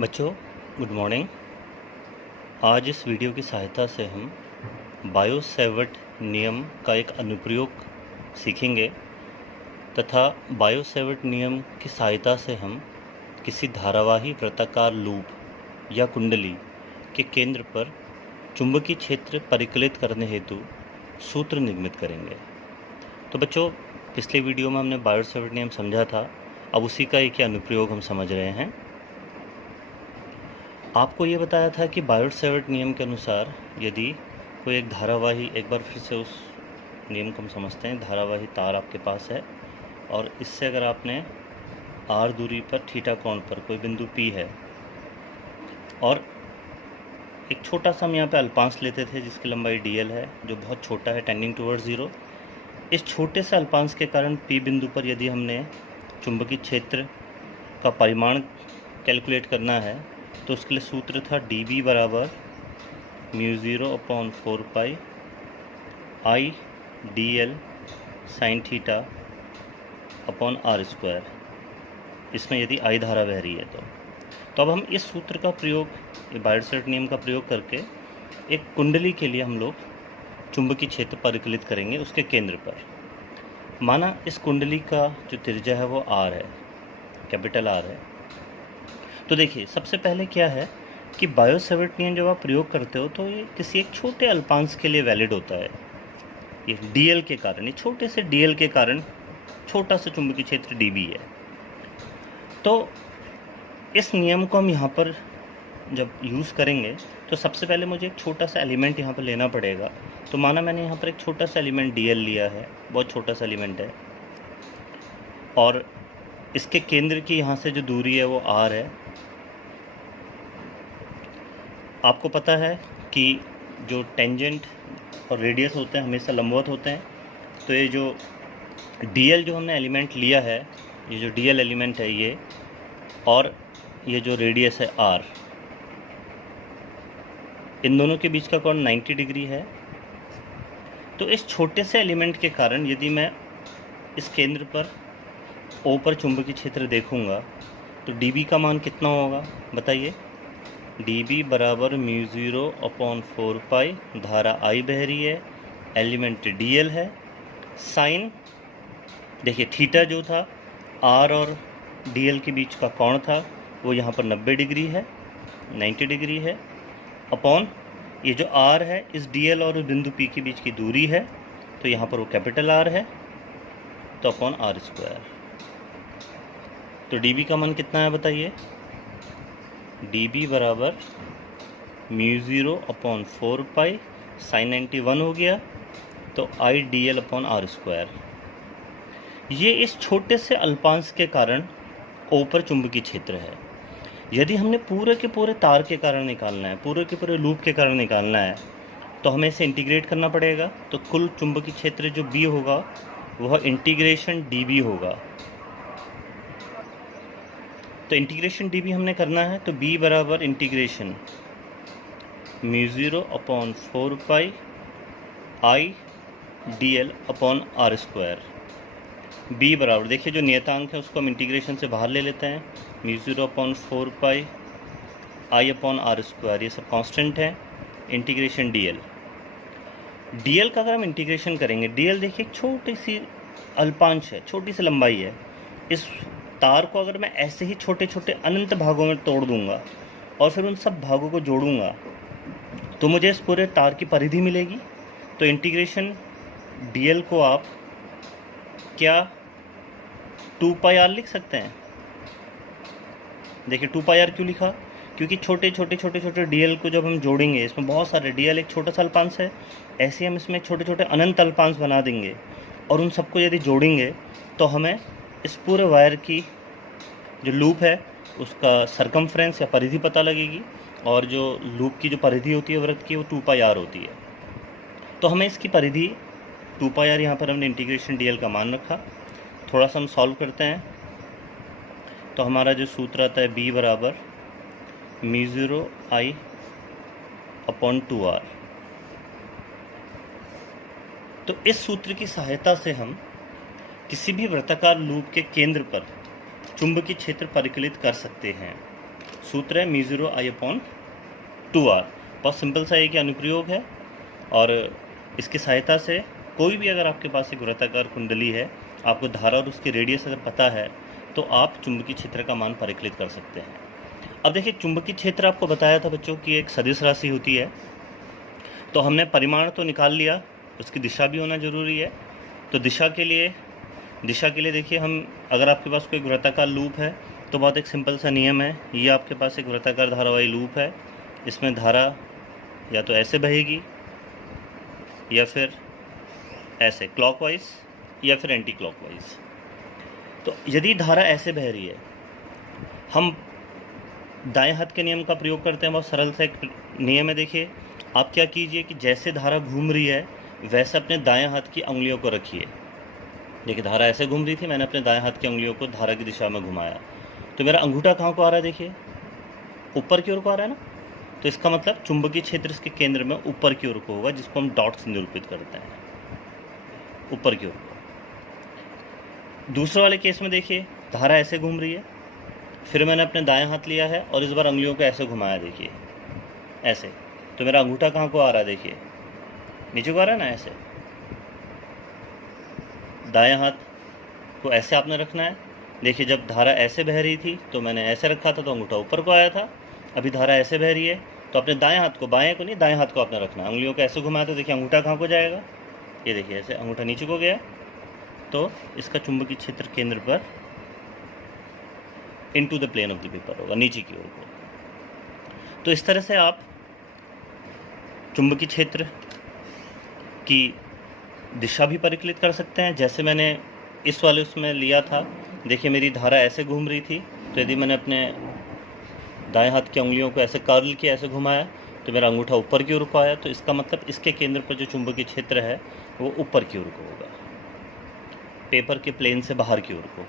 बच्चों, good morning. आज इस वीडियो की सहायता से हम बायो-सैवर्ट नियम का एक अनुप्रयोग सीखेंगे तथा बायो-सैवर्ट नियम की सहायता से हम किसी धारावाही वृत्ताकार लूप या कुंडली के केंद्र पर चुंबकीय क्षेत्र परिकलित करने हेतु सूत्र निर्मित करेंगे। तो बच्चों, पिछले वीडियो में हमने बायो-सैवर्ट नियम समझा था, अब उसी का एक अनुप्रयोग हम समझ रहे हैं। आपको ये बताया था कि बायो-सैवर्ट नियम के अनुसार यदि कोई एक धारावाही, एक बार फिर से उस नियम को हम समझते हैं। धारावाही तार आपके पास है और इससे अगर आपने r दूरी पर थीटा कोण पर कोई बिंदु P है और एक छोटा सा हम यहाँ पे अल्पांश लेते थे जिसकी लंबाई dl है, जो बहुत छोटा है, टेंडिंग टुवर्ड्स 0। इस छोटे से अल्पांश के कारण P बिंदु पर यदि हमने चुंबकीय क्षेत्र का परिमाण कैलकुलेट करना है तो उसके लिए सूत्र था dB बराबर μ0/4π I dl sine theta upon r², इसमें यदि I धारा बह रही है तो अब हम इस सूत्र का प्रयोग, बायो-सैवर्ट नियम का प्रयोग करके एक कुंडली के लिए हम लोग चुंबकीय क्षेत्र परिकलित करेंगे उसके केंद्र पर। माना इस कुंडली का जो त्रिज्या है वो r है, कैपिटल R है। तो देखिए, सबसे पहले क्या है कि बायो-सैवर्ट नियम जब आप प्रयोग करते हो तो ये किसी एक छोटे अल्पांश के लिए वैलिड होता है। ये dl के कारण, ये छोटे से dl के कारण छोटा सा चुंबकीय क्षेत्र dB है। तो इस नियम को हम यहाँ पर जब यूज़ करेंगे तो सबसे पहले मुझे एक छोटा सा एलिमेंट यहाँ पर लेना पड़ेगा। तो माना मैंने यहाँ पर एक छोटा सा एलिमेंट dl लिया है, बहुत छोटा सा एलिमेंट है, और इसके केंद्र की यहाँ से जो दूरी है वो r है। आपको पता है कि जो टेंजेंट और रेडियस होते हैं हमेशा लंबवत होते हैं। तो ये जो dl जो हमने एलिमेंट लिया है, ये जो dl एलिमेंट है ये, और ये जो रेडियस है r, इन दोनों के बीच का कोण 90 डिग्री है। तो इस छोटे से एलिमेंट के कारण यदि मैं इस केंद्र पर O पर चुंबकीय क्षेत्र देखूंगा तो dB का मान कितना होगा बताइए। dB बराबर μ0/4π, धारा I बह रही है, एलिमेंट dl है, साइन देखिए थीटा जो था r और dl के बीच का कोण था वो यहाँ पर 90 डिग्री है, 90 डिग्री है, अपॉन ये जो r है इस dl और बिंदु P के बीच की दूरी है, तो यहाँ पर वो कैपिटल R है, तो अपॉन r²। तो dB का मान कितना है बताइए। dB बराबर μ0/4π, साइन 91 हो गया, तो I dl अपॉन r²। ये इस छोटे से अल्पांश के कारण O पर चुंबकीय क्षेत्र है। यदि हमने पूरे के पूरे तार के कारण निकालना है, पूरे के पूरे लूप के कारण निकालना है, तो हमें इसे इंटीग्रेट करना पड़ेगा। तो कुल चुंबकीय क्षेत्र जो B होगा वह इंटीग्रेशन dB होगा। तो इंटीग्रेशन dB हमने करना है, तो B बराबर integration μ0/4π I dl upon r²। B बराबर, देखिए जो नियतांक है उसको हम इंटीग्रेशन से बाहर ले लेते हैं, μ0/4π I अपॉन r², ये सब कांस्टेंट है। इंटीग्रेशन dl का अगर हम इंटीग्रेशन करेंगे, dl देखिए छोटी सी अल्पांश है, छोटी सी लंबाई है। इस तार को अगर मैं ऐसे ही छोटे छोटे अनंत भागों में तोड़ दूंगा और फिर उन सब भागों को जोड़ूंगा तो मुझे इस पूरे तार की परिधि मिलेगी। तो इंटीग्रेशन dl को आप क्या 2πr लिख सकते हैं। देखिए 2πr क्यों लिखा, क्योंकि छोटे छोटे dl को जब हम जोड़ेंगे, इसमें बहुत सारे dl एक छोटा सा अल्पांश है, ऐसे हम इसमें छोटे छोटे अनंत अल्पांश बना देंगे और उन सबको यदि जोड़ेंगे तो हमें इस पूरे वायर की जो लूप है उसका सरकमफ्रेंस या परिधि पता लगेगी, और जो लूप की जो परिधि होती है वृत्त की वो 2πr होती है। तो हमें इसकी परिधि 2πr, यहाँ पर हमने इंटीग्रेशन dl का मान रखा। थोड़ा सा हम सॉल्व करते हैं तो हमारा जो सूत्र आता है B बराबर μ0I अपॉन 2r। तो इस सूत्र की सहायता से हम किसी भी वृत्ताकार लूप के केंद्र पर चुंबकीय क्षेत्र परिकलित कर सकते हैं। सूत्र है μ0I/2r। बहुत सिंपल सा एक अनुप्रयोग है और इसकी सहायता से कोई भी अगर आपके पास एक वृत्ताकार कुंडली है, आपको धारा और उसकी रेडियस अगर पता है तो आप चुंबकीय क्षेत्र का मान परिकलित कर सकते हैं। अब देखिए, चुंबकीय क्षेत्र आपको बताया था बच्चों की एक सदिश राशि होती है। तो हमने परिमाण तो निकाल लिया, उसकी दिशा भी होना जरूरी है। तो दिशा के लिए देखिए, हम अगर आपके पास कोई वृत्ताकार लूप है तो बहुत एक सिंपल सा नियम है। ये आपके पास एक वृत्ताकार धारावाही लूप है, इसमें धारा या तो ऐसे बहेगी या फिर ऐसे क्लॉकवाइज या फिर एंटी क्लॉकवाइज। तो यदि धारा ऐसे बह रही है, हम दाएं हाथ के नियम का प्रयोग करते हैं। बहुत सरल सा एक नियम है। देखिए, आप क्या कीजिए कि जैसे धारा घूम रही है वैसे अपने दाएं हाथ की उंगलियों को रखिए। देखिए, धारा ऐसे घूम रही थी, मैंने अपने दाएं हाथ की उंगलियों को धारा की दिशा में घुमाया, तो मेरा अंगूठा कहाँ को आ रहा है? देखिए, ऊपर की ओर को आ रहा है ना। तो इसका मतलब चुंबकीय क्षेत्र इसके केंद्र में ऊपर की ओर को होगा, जिसको हम डॉट से निरूपित करते हैं, ऊपर की ओर को। दूसरे वाले केस में देखिए, धारा ऐसे घूम रही है, फिर मैंने अपने दाएं हाथ लिया है और इस बार उंगलियों को ऐसे घुमाया, देखिए ऐसे। तो मेरा अंगूठा कहाँ को आ रहा है? देखिए, नीचे को आ रहा है ना, ऐसे। दाएं हाथ को ऐसे आपने रखना है। देखिए, जब धारा ऐसे बह रही थी तो मैंने ऐसे रखा था तो अंगूठा ऊपर को आया था। अभी धारा ऐसे बह रही है तो अपने दाएं हाथ को, बाएं को नहीं, दाएं हाथ को आपने रखना है। उंगलियों को ऐसे घुमाया तो देखिए अंगूठा कहाँ को जाएगा? ये देखिए, ऐसे अंगूठा नीचे को गया, तो इसका चुंबकीय क्षेत्र केंद्र पर into the plane of the paper होगा, नीचे की ओर को। तो इस तरह से आप चुंबकीय क्षेत्र की दिशा भी परिकलित कर सकते हैं। जैसे मैंने इस वाले उसमें लिया था, देखिए मेरी धारा ऐसे घूम रही थी, तो यदि मैंने अपने दाएं हाथ की उंगलियों को ऐसे कर्ल किया, ऐसे घुमाया, तो मेरा अंगूठा ऊपर की ओर को आया। तो इसका मतलब इसके केंद्र पर जो चुंबकीय क्षेत्र है वो ऊपर की ओर को होगा, पेपर के प्लेन से बाहर की ओर को।